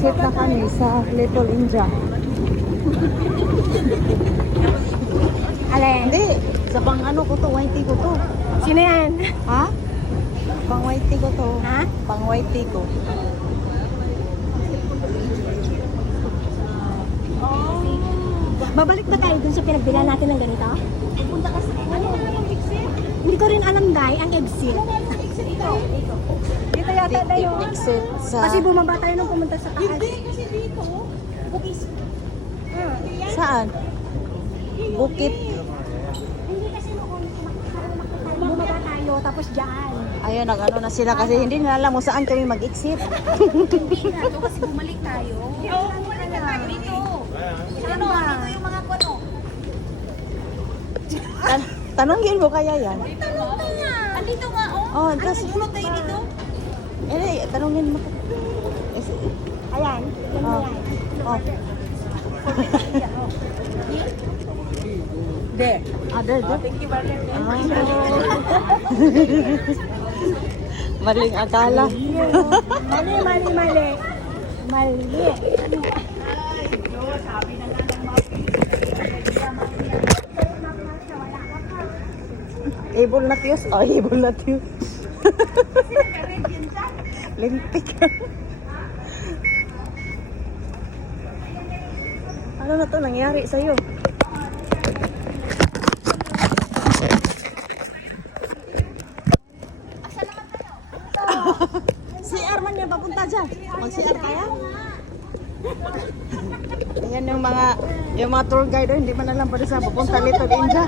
Mag-exit na kami sa Little India. Alin? Hindi, sa pang ano ko to, white tea ko to. Sino yan? Ha? Pang white tea ko to. Ha? Pang white tea ko. Babalik ba tayo dun sa pinagbilan natin ng ganito? Punta kasi, ano ang exit? Hindi ko rin alam, Day, ang exit. Ano ang exit ito? Dito yata na yun. Exit sa... Kasi bumaba tayo nung pumunta sa taas. Hindi, kasi dito, bukis. Saan? Bukit. Hindi kasi noon, bumaba tayo, tapos dyan. Ayun, nag-ano na sila kasi hindi nila alam kung saan kami mag-exit. Hindi na to kasi bumalik tayo. Oo, bumalik na tayo dito. Ano, dito yung mga kono. Tanongin mo kaya yan? Tanong ka nga. Andito nga, oh. Oh, Ano, just... nagulot tayo dito? Eh, tanongin mo. Ayan, yan Oh. yan. Oh. De. There. Thank you, Marlon. Maling akala. Mali. Mali. Able na tiyos. Oh, able na tiyos. Limpik. Ano na to nangyari sa'yo? CR man yan, papunta dyan. Mag-CR kaya? Ayan yung mga tour guide, hindi man alam pa rin sa papunta Little India.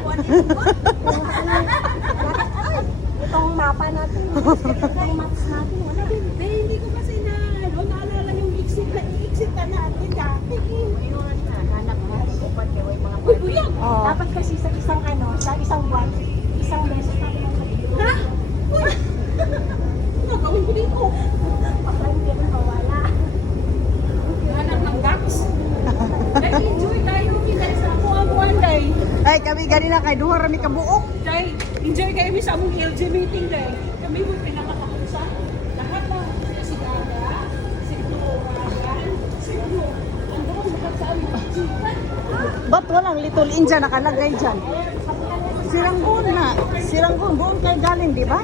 Itong mapa natin. Itong maps natin. Wala din. Hindi ko kasi naalala yung exit na i-exit na natin dati. Ayun na, hanap mo. Upat kayo yung mga party. Oh. Dapat kasi sa isang buwan, isang beses natin ang sabihin. Ha? Uy! Nagawin ko dito. Baka hindi ka mawala. Hanap ng gaps. Nag-enjoy tayo. Kita sa buwan day. Ay, kami ganina kay duha rami ka buok. Day, enjoy kayo sa among LG meeting day. Kami mo pinakakapusa. Lahat na. Si Gaga, si Flora, si Flo. Ang doon lahat sa aming chikan. Ba't walang Little India nakalagay dyan? Siranggon na. Siranggon, buong kayo galing, di ba?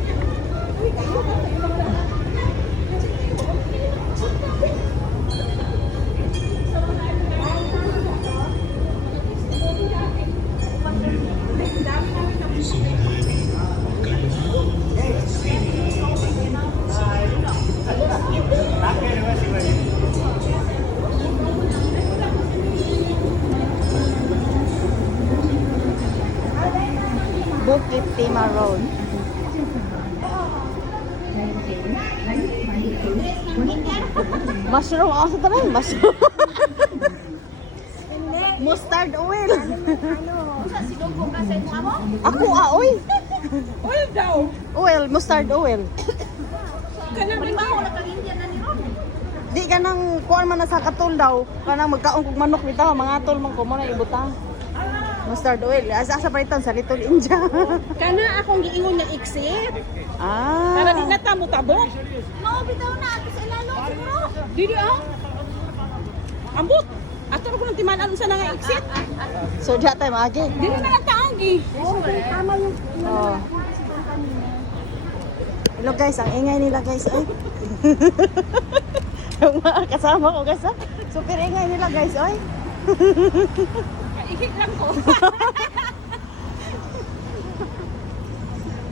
Bukit Timah Road. Mushroom, ako sa tabi, mushroom. Mustard oil. Sa sinugo kasi mo amo? Ako, oil. Oil daw. Oil, mustard oil. Kanang rin ako naka-India na ni Ron. Di ka nang kuwan man na sa katol daw. Kanang magkaong kong manok bitaw, mga tol man ko mo na ibutang. Mustard oil. Asa pa ito sa Little India. Kana akong giingon na exit. Para di Ah. na tamo tabok. No, bitaw na ako sa ilalo siguro. Didi ah. Ambot. Ato ko nang timaan sa nga exit. So, diya tayo maagi. Dili na lang taong gi. Tama yung Oh. Hello guys, ang ingay nila guys. Ay. Yung mga kasama ko guys. Super ingay nila guys. Ay. Ihik lang ko.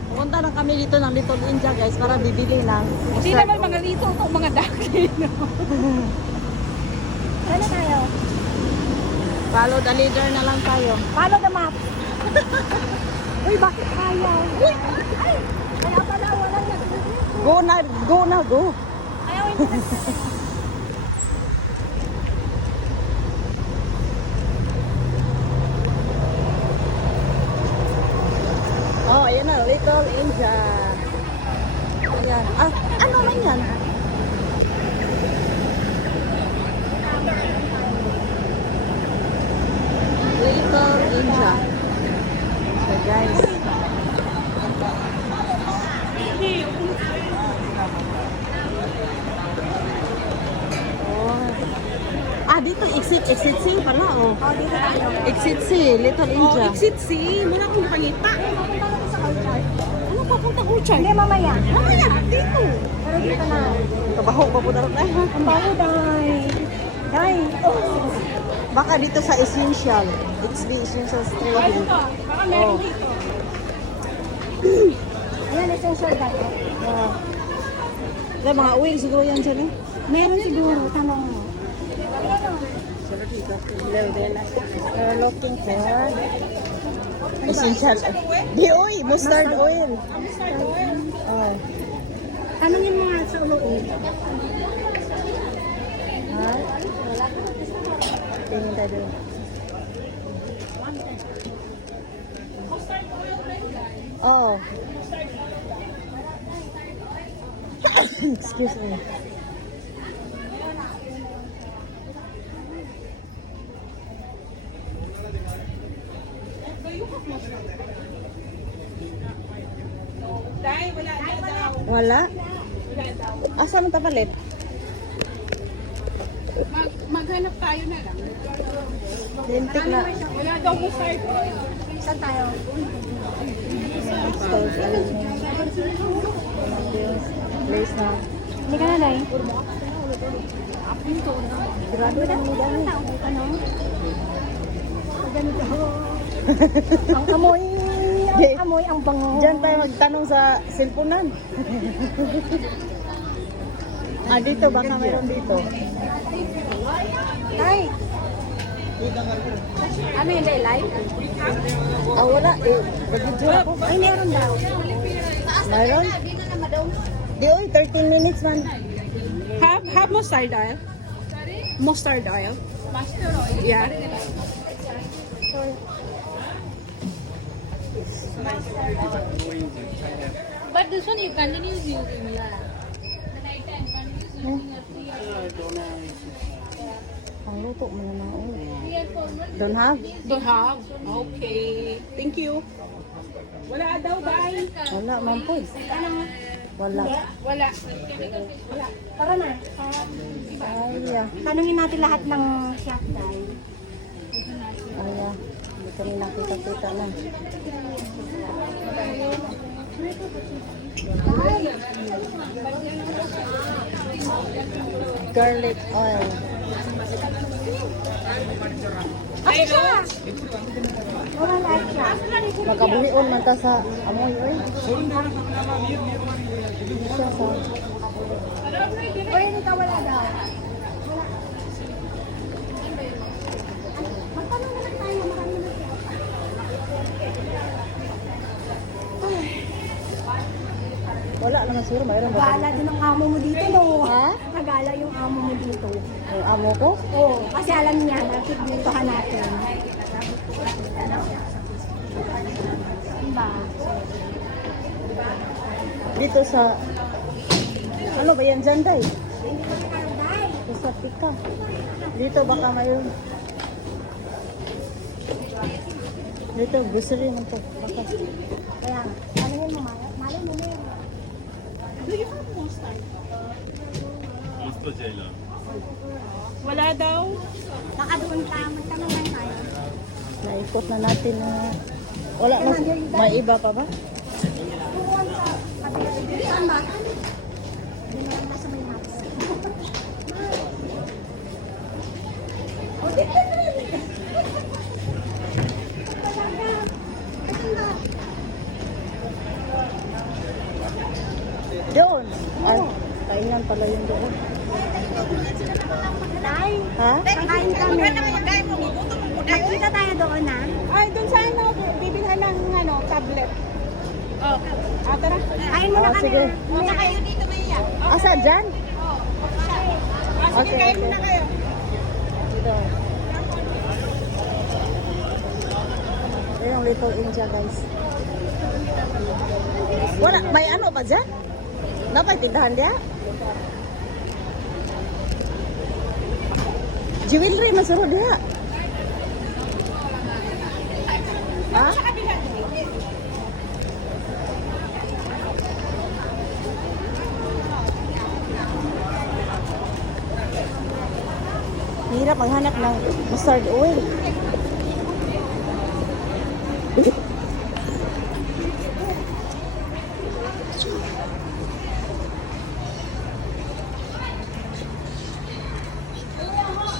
Pumunta na kami dito ng Little India guys para bibili ng Hindi mustard naman mga lito to mga daki. Ano tayo? Follow the leader na lang tayo. Follow the map. Uy, bakit ayaw? Uy! Ay! Kaya pala wala na. Go na, go. Ayaw hindi na. Oh, ayan na, Little India. Ayan. Ah, ano man yan? Little India. So guys. Oh. Exit C pala, oh. Oh, dito tayo. Exit C, Little Oh, India. exit C. Muna akong pangita. Punta natin sa Orchard. Ano papunta Orchard? Hindi, mamaya. Mamaya, dito. Pero dito na. Kabaho pa po dapat ay, ha? Ang bago, Day. Day. Oh. Baka dito sa Essential. It's the Essential Street. Ano to? Baka meron Oh. dito. Ayan, essential dito. Yeah. May mga oil siguro yan dyan, eh. Meron siguro, tanong mo. We're looking for Essential. Di oy, mustard oil. Oh. Tanungin mo nga sa ulo. Ha? Tingin tayo doon. Oh. Excuse me. Dahil wala daw. Wala? Wala daw. Asa mo tapalit? Maghanap tayo na lang. Lintik na. Wala daw mustard oil. Saan tayo? Place na. Hindi ka na, Day. Grabe na mo dami. Ano? Ganito. Ang amoy. Di. Ang amoy, ang bango. Diyan tayo magtanong sa cellphone-an. Dito, baka mayroon dito. Day. Ano yun, Day? Live? Wala eh. Nag-video ako. Ay, meron daw. Mayroon? Di oy, 13 minutes man. Have mustard oil? Mustard oil? Mustard oil? Yeah. But this one you continue using, yeah. The night time continues using a 3 or Ang luto mo naman. 3 or 4 months. Don't have? Don't have? Okay. Thank you. Wala daw, bye. Wala, man po. Wala. Wala. Tara na. Ay, Tanungin natin lahat ng chef, Day. ay, dito rin nakita-kita na. Garlic oil. Ako siya. Wala lahat siya. Makabuhion man ta sa amoy, oy. Siya sa... O yun ikaw, wala daw. Magtanong naman tayo, marami na siya. Wala naman siguro, mayroon ba? Gala din ang amo mo dito, no? Ha? Nagala yung amo mo dito. Ang amo ko? Oo, kasi alam niya, nakikita natin. Diba? Dito sa... Ano ba yan dyan, Day? Day, Dito sa pika. Dito baka mayroon. Dito, grocery man to. Baka. kaya nga, tanungin mo, malay mo na yun. Do you have mustard? Wala daw. Baka doon ka, magtanong lang tayo. Naikot na natin na... Wala na. May iba pa ba? Doon sa kabila. Saan ba? Hindi na lang nasa may maps. Doon. Ay, kainan pala yung doon. Day, Ha? kakain kami. Nakita tayo doon, ha? Ay, dun sa ano, bibilhan ng ano, tablet. Oh. Tara. Kain muna kami. Sige. Muna kayo dito, Maya. Asa, dyan? Sige, Okay, kain okay. muna kayo. Dito. Ito yung Little India, guys. Wala, may ano pa dyan? Napay tindahan dia? Jewelry masuro dia. Ha? Hirap hirap maghanap ng mustard oil.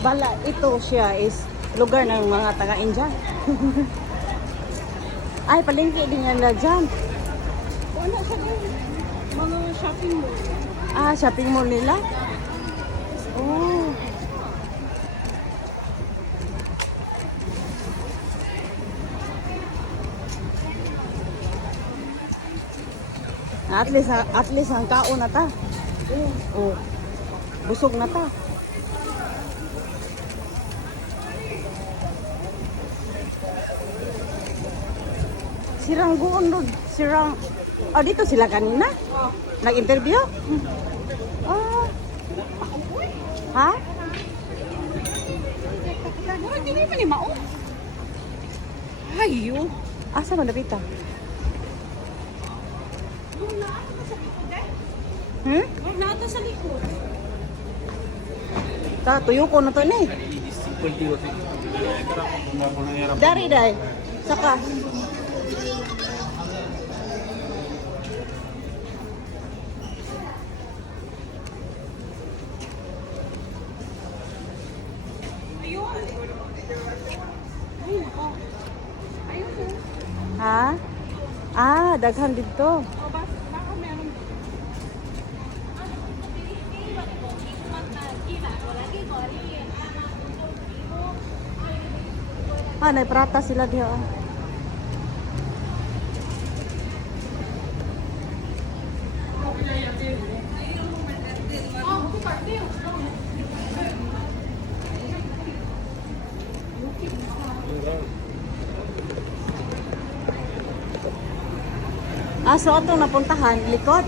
Bala, ito siya is lugar ng mga taga-India. Ay, palengke din nila dyan. Wala sa mga shopping mall. Ah, shopping mall nila? Oh. At least ang kaon na ta. Oh. Busog na ta. Sirang guon doon. Sirang... Oh, dito sila kanina? Nag-interview? Oh. Ha? Mura dili man ni mao. Ayo. Asa man napita? Hmm? Wala ata sa likod. Ta, tuyo ko na to ni. Dari day. Saka. Ayun. Ay, nako. Ayun po. Ha? Ah, daghan dito. O, baka meron. Ah, naiprata sila diha. Oh. Ah, so atong napuntahan, likod.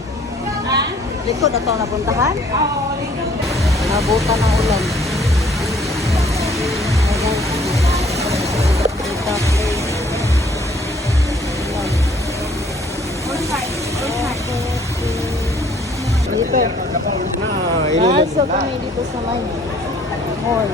Likod atong napuntahan. Nabutan ng ulan. Ayan. Dito, place. Dito. So kami dito sa may mall.